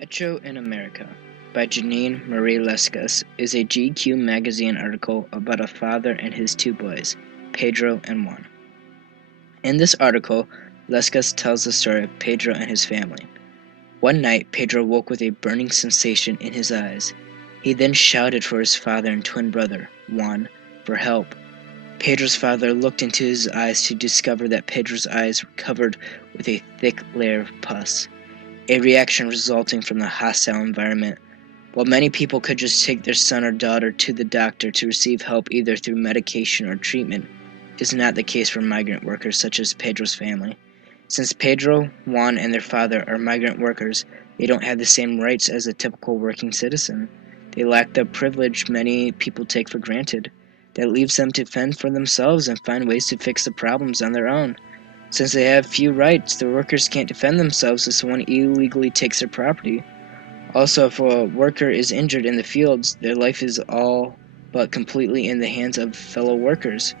Echo in America by Janine Marie Lescas is a GQ magazine article about a father and his two boys, Pedro and Juan. In this article, Lescas tells the story of Pedro and his family. One night, Pedro woke with a burning sensation in his eyes. He then shouted for his father and twin brother, Juan, for help. Pedro's father looked into his eyes to discover that Pedro's eyes were covered with a thick layer of pus, a reaction resulting from the hostile environment. While many people could just take their son or daughter to the doctor to receive help either through medication or treatment, it is not the case for migrant workers such as Pedro's family. Since Pedro, Juan, and their father are migrant workers, they don't have the same rights as a typical working citizen. They lack the privilege many people take for granted. That leaves them to fend for themselves and find ways to fix the problems on their own. Since they have few rights, the workers can't defend themselves if someone illegally takes their property. Also, if a worker is injured in the fields, their life is all but completely in the hands of fellow workers.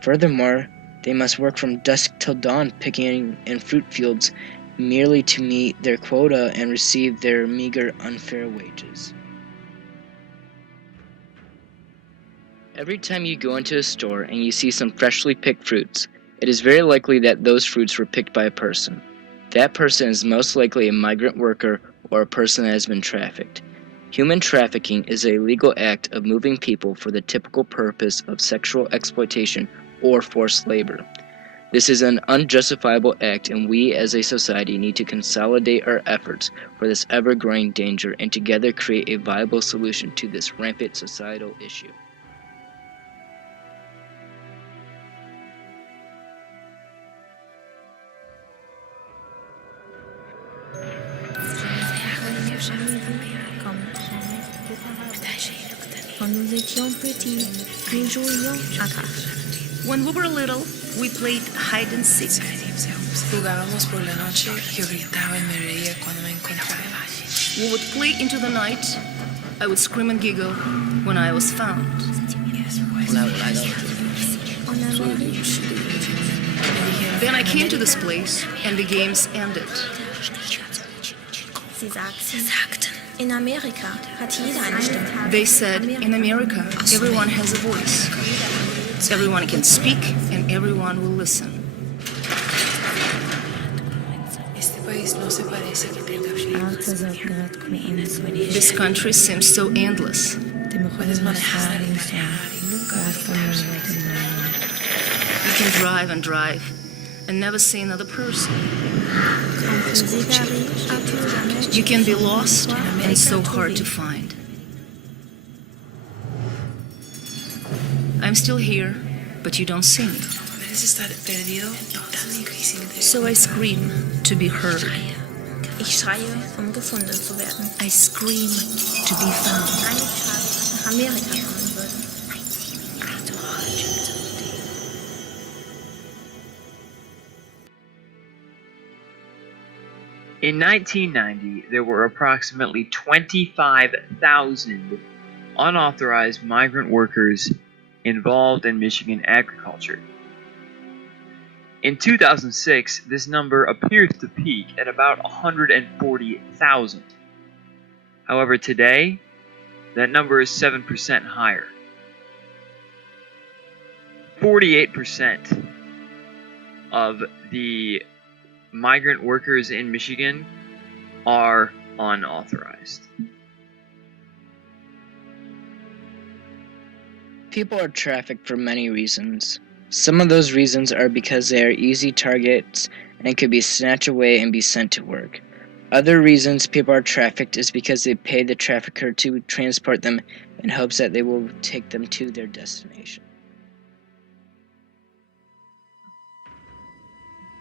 Furthermore, they must work from dusk till dawn picking in fruit fields merely to meet their quota and receive their meager, unfair wages. Every time you go into a store and you see some freshly picked fruits, it is very likely that those fruits were picked by a person. That person is most likely a migrant worker or a person that has been trafficked. Human trafficking is a legal act of moving people for the typical purpose of sexual exploitation or forced labor. This is an unjustifiable act, and we as a society need to consolidate our efforts for this ever-growing danger and together create a viable solution to this rampant societal issue. When we were little, we played hide and seek. Jugábamos por la noche y yo gritaba y me reía cuando me encontraba. We would play into the night. I would scream and giggle when I was found. Then I came to this place and the games ended. Sie sagten, in Amerika hat jeder eine Stimme. They said, in America, everyone has a voice. Everyone can speak and everyone will listen. Este país no se parece que tenga frío. This country seems so endless. Puedes manejar y manejar y nunca encontrarse. You can drive and drive and never see another person. You can be lost and so hard to find. I'm still here, but you don't see me. Puedes estar perdido y tan difícil de So I scream to be heard. Ich schreie, gefunden zu werden. I scream to be found. Eines Tages nach Amerika kommen würde. In 1990, there were approximately 25,000 unauthorized migrant workers involved in Michigan agriculture. In 2006, this number appears to peak at about 140,000. However, today, that number is 7% higher. 48% of the migrant workers in Michigan are unauthorized. People are trafficked for many reasons. Some of those reasons are because they are easy targets and could be snatched away and be sent to work. Other reasons people are trafficked is because they pay the trafficker to transport them in hopes that they will take them to their destination.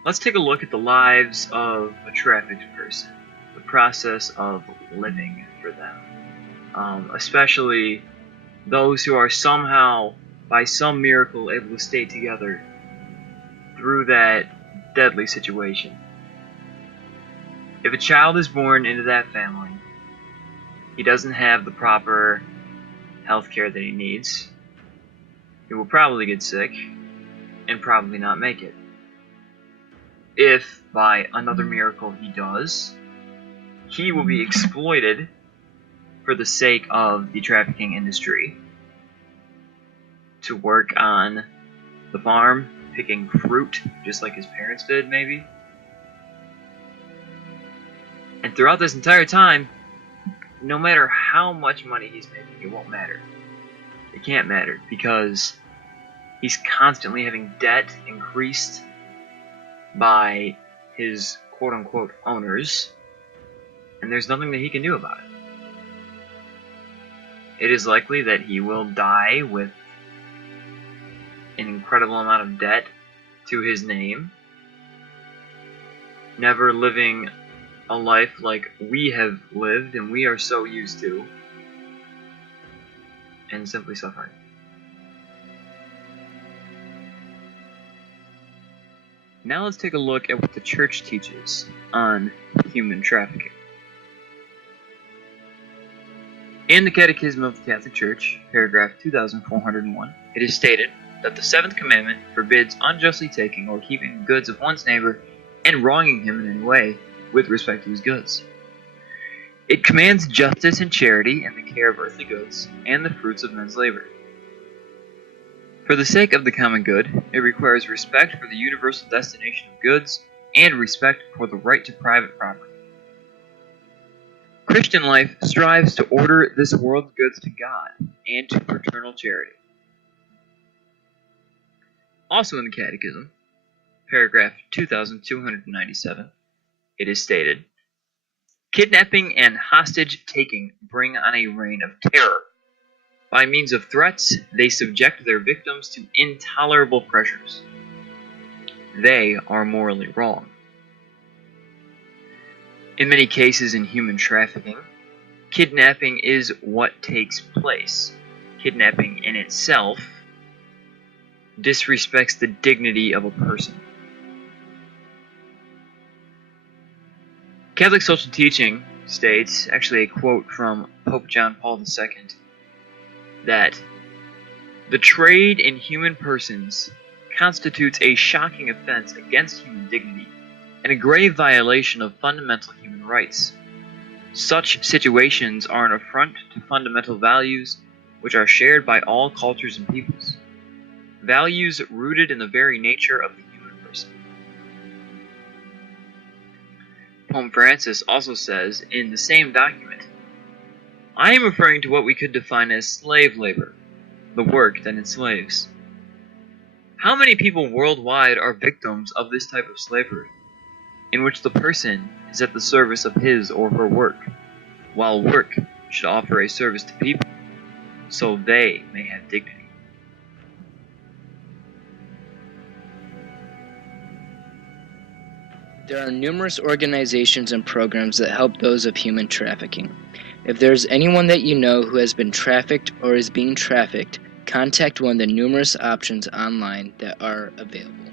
Let's take a look at the lives of a trafficked person, the process of living for them, especially those who are somehow, by some miracle, able to stay together through that deadly situation. If a child is born into that family, he doesn't have the proper health care that he needs. He will probably get sick and probably not make it. If, by another miracle, he does, he will be exploited for the sake of the trafficking industry to work on the farm, picking fruit, just like his parents did, maybe. And throughout this entire time, no matter how much money he's making, it won't matter. It can't matter, because he's constantly having debt increased by his quote-unquote owners, and there's nothing that he can do about it. It is likely that he will die with an incredible amount of debt to his name, never living a life like we have lived and we are so used to, and simply suffering. Now let's take a look at what the church teaches on human trafficking. In the Catechism of the Catholic Church, paragraph 2401, it is stated that the seventh commandment forbids unjustly taking or keeping the goods of one's neighbor and wronging him in any way with respect to his goods. It commands justice and charity in the care of earthly goods and the fruits of men's labor. For the sake of the common good, it requires respect for the universal destination of goods and respect for the right to private property. Christian life strives to order this world's goods to God and to fraternal charity. Also in the Catechism, paragraph 2297, it is stated, kidnapping and hostage-taking bring on a reign of terror. By means of threats, they subject their victims to intolerable pressures. They are morally wrong. In many cases in human trafficking, kidnapping is what takes place. Kidnapping in itself disrespects the dignity of a person. Catholic social teaching states, actually a quote from Pope John Paul II, that the trade in human persons constitutes a shocking offense against human dignity and a grave violation of fundamental human rights. Such situations are an affront to fundamental values which are shared by all cultures and peoples, values rooted in the very nature of the human person. Pope Francis also says in the same document, I am referring to what we could define as slave labor, the work that enslaves. How many people worldwide are victims of this type of slavery, in which the person is at the service of his or her work, while work should offer a service to people, so they may have dignity? There are numerous organizations and programs that help those of human trafficking. If there is anyone that you know who has been trafficked or is being trafficked, contact one of the numerous options online that are available.